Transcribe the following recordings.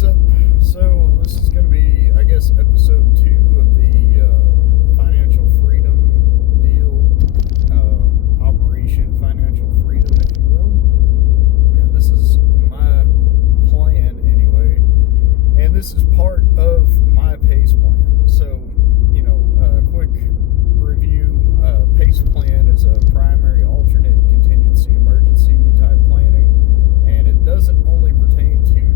what's up? So this is going to be, I guess, episode 2 of the financial freedom deal, Operation Financial Freedom, if you will. And this is my plan anyway, and this is part of my PACE plan. So, quick review. PACE plan is a primary, alternate, contingency, emergency type planning, and it doesn't only pertain to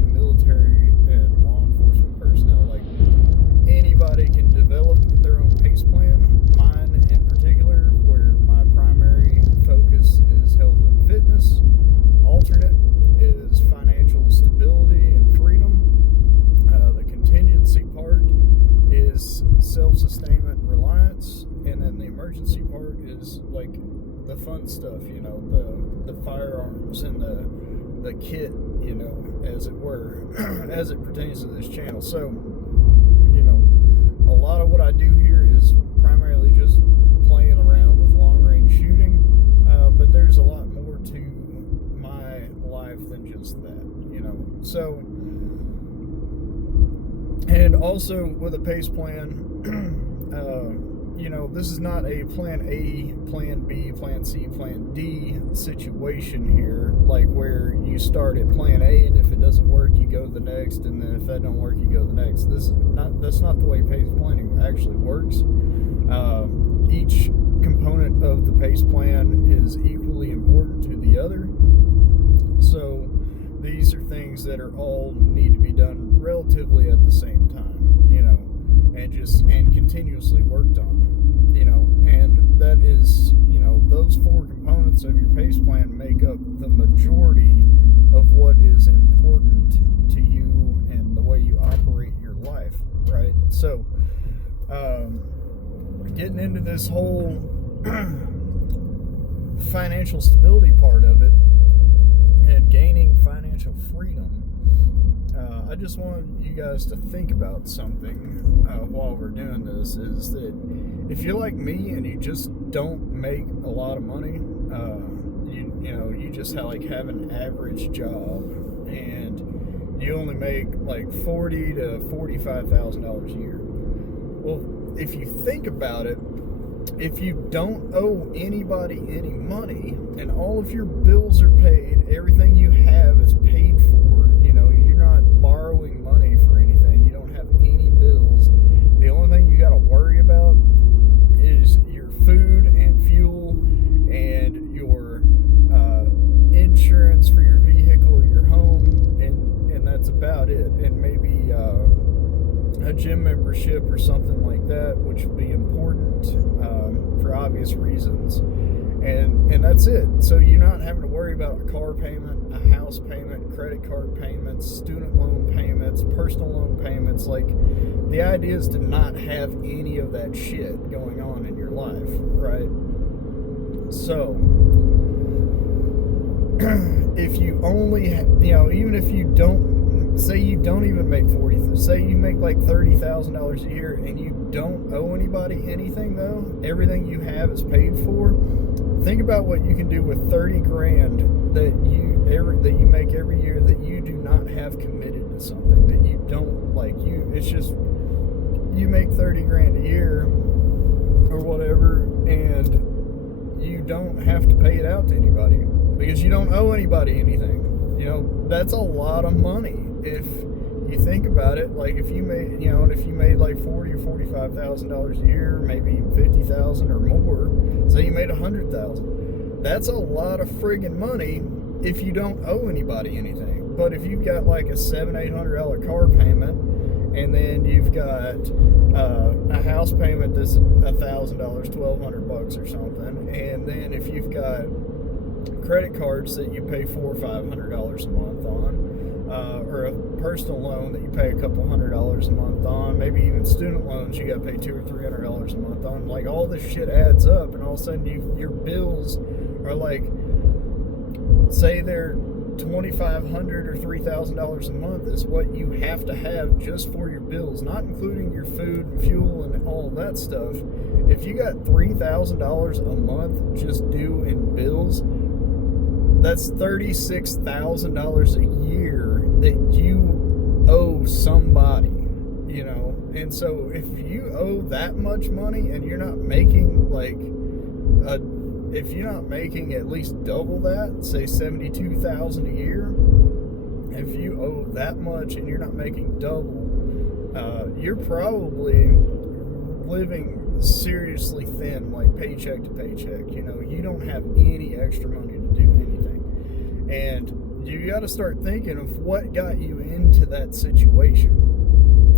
the military and law enforcement personnel. Like, anybody can develop their own PACE plan. Mine in particular, where my primary focus is health and fitness. Alternate is financial stability and freedom. The contingency part is self-sustainment and reliance, and then the emergency part is like the fun stuff, the firearms and the kit, as it were, as it pertains to this channel. So, a lot of what I do here is primarily just playing around with long-range shooting, but there's a lot more to my life than just that, So, and also with a PACE plan, this is not a plan A, plan B, plan C, plan D situation here, like where you start at plan A, and if it doesn't work, you go to the next, and then if that don't work, you go to the next. That's not the way PACE planning actually works. Each component of the PACE plan is equally important to the other. So these are things that are all need to be done relatively at the same time, and continuously worked on, and that is, those 4 components of your PACE plan make up the majority of what is important to you and the way you operate your life, right? So, getting into this whole financial stability part of it and gaining financial freedom, I just want you guys to think about something while we're doing this, is that if you're like me and you just don't make a lot of money, you just have an average job, and you only make like $40,000 to $45,000 a year. Well, if you think about it, if you don't owe anybody any money and all of your bills are paid, everything you have is paid for, you're not borrowing money for anything, you don't have any bills, the only thing you got to worry about is your food and fuel and your insurance for your vehicle or your home, and that's about it, and maybe a gym membership or something like that, which would be important for obvious reasons, and that's it. So you're not having to worry about a car payment, a house payment, credit card payments, student loan payments, personal loan payments. Like, the idea is to not have any of that shit going on in your life, right? So if you only, even if you don't, say you don't even make say you make like $30,000 a year and you don't owe anybody anything, though, everything you have is paid for. Think about what you can do with $30,000 that you make every year, that you do not have committed to something, that you don't like. It's just, you make $30,000 a year or whatever, and you don't have to pay it out to anybody because you don't owe anybody anything. That's a lot of money if you think about it. Like, if you made, if you made like $40,000 or $45,000 a year, maybe even $50,000 or more, say you made $100,000. That's a lot of friggin' money if you don't owe anybody anything. But if you've got like a $700-800 car payment, and then you've got a house payment that's $1,000, $1,200 or something, and then if you've got credit cards that you pay $400 or $500 a month on, or a personal loan that you pay a couple $100 a month on, maybe even student loans you got to pay $200 or $300 a month on. Like, all this shit adds up, and all of a sudden your bills are like, say they're $2,500 or $3,000 a month is what you have to have just for your bills, not including your food and fuel and all of that stuff. If you got $3,000 a month just due in bills, that's $36,000 a year that you owe somebody, you know. And so if you owe that much money and you're not making if you're not making at least double that, say $72,000 a year, if you owe that much and you're not making double, you're probably living seriously thin, like paycheck to paycheck. You know, you don't have any extra money to do anything. And you got to start thinking of what got you into that situation.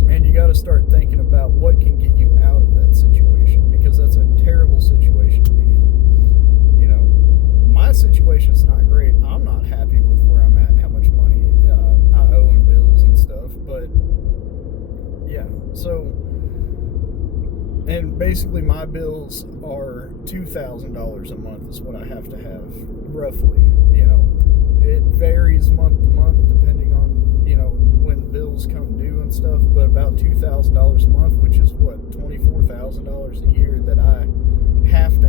And you got to start thinking about what can get you out of that situation, because that's a terrible situation to be in. You know, my situation's not great. I'm not happy with where I'm at and how much money I owe in bills and stuff. But yeah, so, and basically my bills are $2,000 a month is what I have to have, roughly. You know, it varies month to month depending on, you know, when bills come due and stuff, but about $2,000 a month, which is what, $24,000 a year that I have to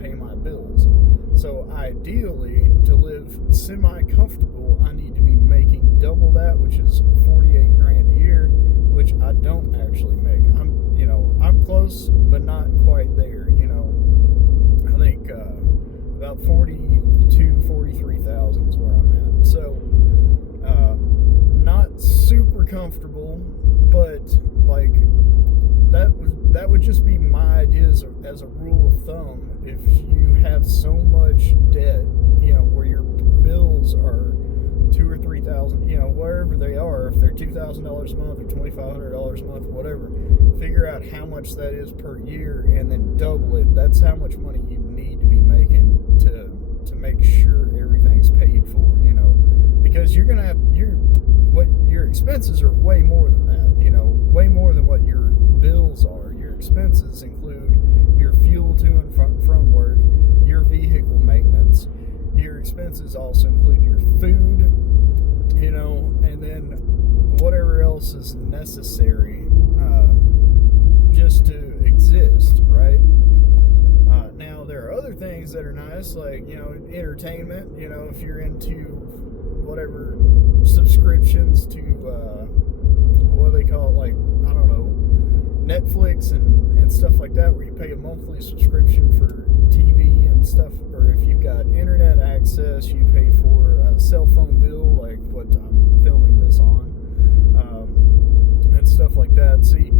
pay my bills. So ideally, to live semi-comfortable, I need to be making double that, which is $48,000 a year, which I don't actually make. I'm close, but not quite there. You know, I think about 43,000 is where I'm at. So not super comfortable, but like that would just be my ideas as a rule of thumb. If you have so much debt, you know, where your bills are $2,000 or $3,000, you know, wherever they are, if they're $2,000 a month or $2,500 a month, whatever, figure out how much that is per year and then double it. That's how much money you need to be making to make sure everything's paid for, you know, because you're gonna have your expenses are way more than that, you know, way more than what your bills are. Your expenses include your fuel to and from work, your vehicle maintenance. Your expenses also include your food, you know, and then whatever else is necessary just to exist, right? Now, there are other things that are nice, like, you know, entertainment. You know, if you're into whatever subscriptions to, what do they call it, like, I don't know, Netflix and stuff like that, where you pay a monthly subscription for TV and stuff, or if you've got internet access, you pay for a cell phone bill, like what I'm filming this on, and stuff like that. See,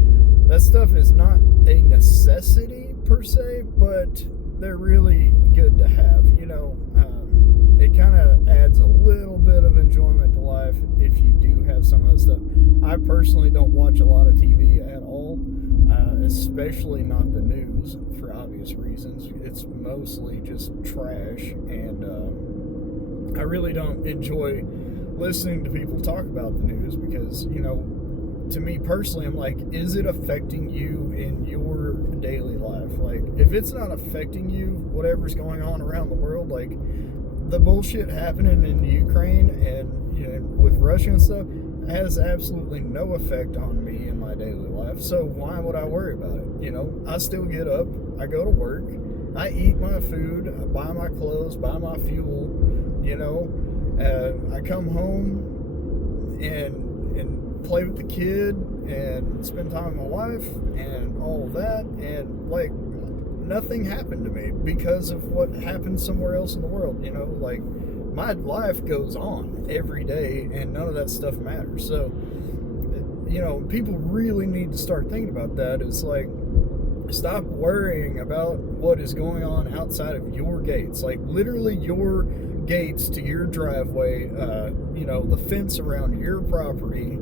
that stuff is not a necessity per se, but they're really good to have. You know, it kind of adds a little bit of enjoyment to life if you do have some of that stuff. I personally don't watch a lot of TV at all, especially not the news, for obvious reasons. It's mostly just trash, and I really don't enjoy listening to people talk about the news because, you know, to me personally, I'm like, is it affecting you in your daily life? Like, if it's not affecting you, whatever's going on around the world, like the bullshit happening in Ukraine and, you know, with Russia and stuff, has absolutely no effect on me in my daily life. So why would I worry about it? You know, I still get up, I go to work, I eat my food, I buy my clothes, buy my fuel, you know, I come home and play with the kid and spend time with my wife and all of that, and like nothing happened to me because of what happened somewhere else in the world. You know, like my life goes on every day and none of that stuff matters. So, you know, people really need to start thinking about that. It's like, stop worrying about what is going on outside of your gates, like literally your gates to your driveway, you know, the fence around your property.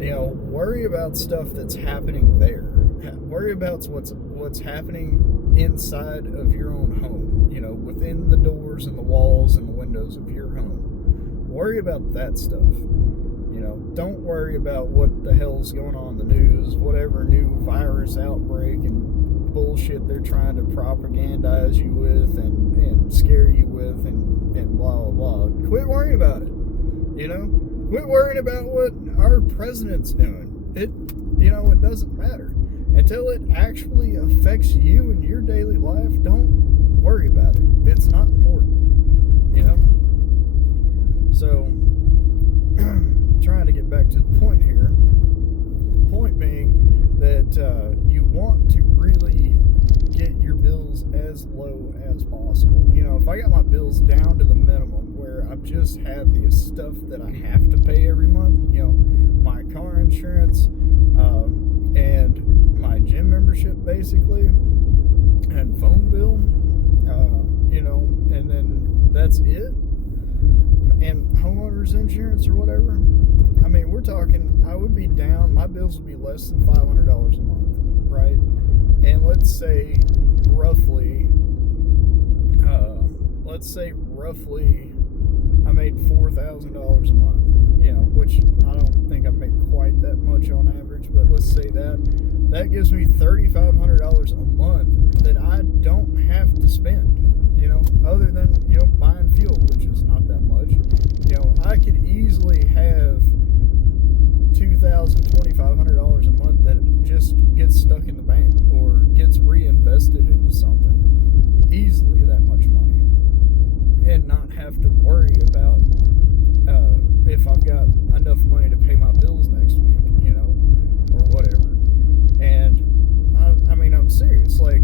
You know, worry about stuff that's happening there. Worry about what's happening inside of your own home, you know, within the doors and the walls and the windows of your home. Worry about that stuff. You know, don't worry about what the hell's going on in the news, whatever new virus outbreak and bullshit they're trying to propagandize you with and scare you with and blah, blah, blah. Quit worrying about it, you know? Quit worrying about what our president's doing. It doesn't matter. Until it actually affects you in your daily life, don't worry about it. It's not important, you know? So, trying to get back to the point here. you want to really get your bills as low as possible. You know, if I got my bills down to the minimum where I just have the stuff that I have to pay every month, you know, my car insurance, and my gym membership basically, and phone bill, you know, and then that's it, and homeowners insurance or whatever. I mean, we're talking, I would be down, my bills would be less than $500 a month, right? And let's say roughly I made $4,000 a month, you know, which I don't think I make quite that much on average, but let's say that gives me $3,500 a month that I don't have to spend, you know, other than, you know, buying fuel, which is not that much. You know, I could easily have $2,000, $2,500 a month that just gets stuck in the bank or gets reinvested into something, easily that much money, and not have to worry about if I've got enough money to pay my bills next week, you know, or whatever. And I mean, I'm serious. Like,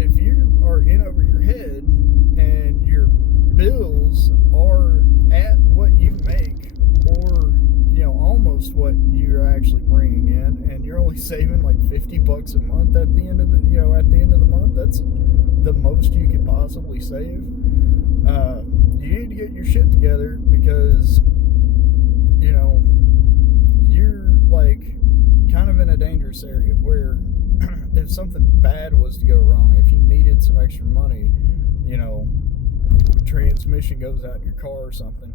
if you are in over your head and your bills are at what you make, or, you know, almost what you're actually bringing in, and you're only saving like $50 a month at the end of the, you know, at the end of the month, that's the most you could possibly save. You need to get your shit together, because, you know, you're like kind of in a dangerous area where if something bad was to go wrong, if you needed some extra money, you know, transmission goes out in your car or something,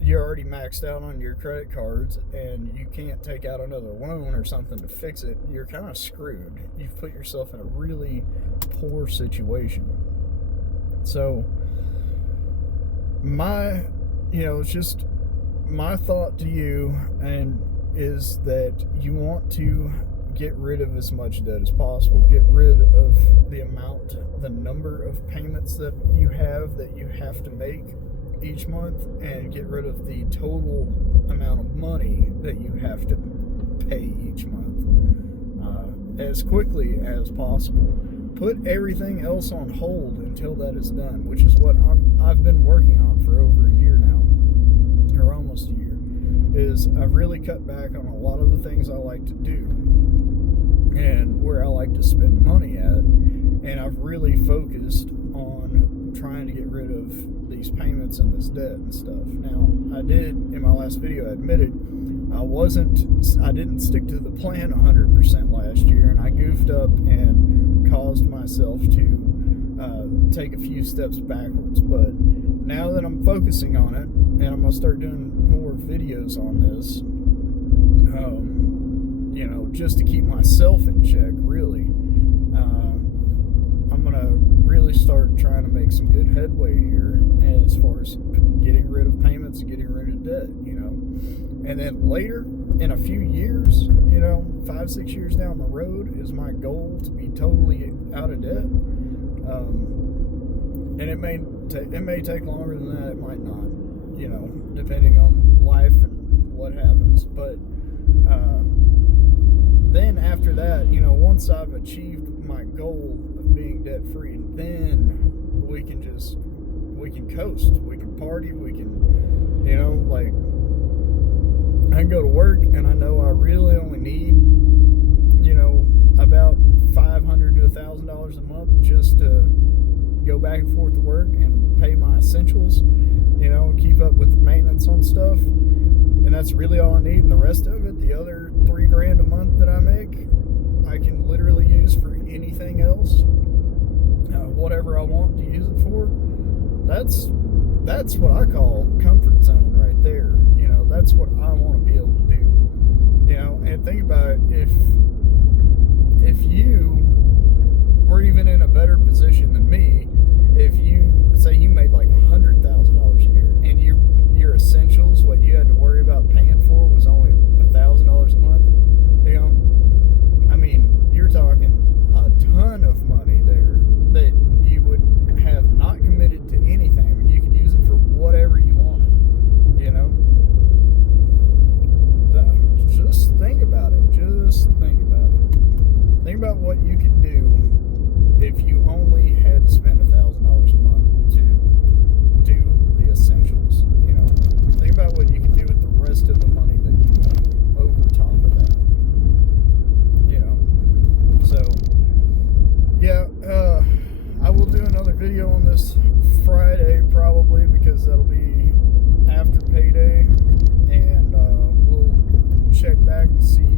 you're already maxed out on your credit cards and you can't take out another loan or something to fix it, you're kind of screwed. You've put yourself in a really poor situation. So it's just my thought to you, and is that you want to get rid of as much debt as possible. Get rid of the number of payments that you have to make each month, and get rid of the total amount of money that you have to pay each month as quickly as possible. Put everything else on hold until that is done, which is what I've been working on for over a year now, or almost a year. Is I've really cut back on a lot of the things I like to do and where I like to spend money at, and I've really focused on trying to get rid of these payments and this debt and stuff. Now, I did, in my last video, I admitted I didn't stick to the plan 100% last year, and I goofed up and caused myself to take a few steps backwards. But now that I'm focusing on it, and I'm going to start doing more videos on this, you know, just to keep myself in check, really, I'm going to really start trying to make some good headway here as far as getting rid of payments and getting rid of debt, you know. And then later, in a few years, you know, 5-6 years down the road, is my goal to be totally out of debt. And it may take longer than that, it might not, you know, depending on life and what happens. But then after that, you know, once I've achieved my goal of being debt free, then we can coast, we can party, we can, you know, like, I can go to work and I know I really only need, you know, about $500 to $1,000 a month just to go back and forth to work and pay my essentials, you know, keep up with maintenance on stuff, and that's really all I need. And the rest of it, the other $3,000 a month that I make, I can literally use for anything else, whatever I want to use it for. That's what I call comfort zone right there. You know, that's what I want to be able to do. You know, and think about it, if you were even in a better position than me, if you say you made like $100,000 a year, and your essentials, what you had to worry about paying for, was only $1,000 a month, you know, I mean, you're talking a ton of money there that you would have not committed to anything, and you could use it for whatever you wanted, you know. So just think about it. Just think about it. what you could do if you only had to spend $1,000 a month to do the essentials. You know, think about what you could do with the rest of the money that you make over top of that. You know, so yeah, I will do another video on this Friday probably, because that'll be after payday, and we'll check back and see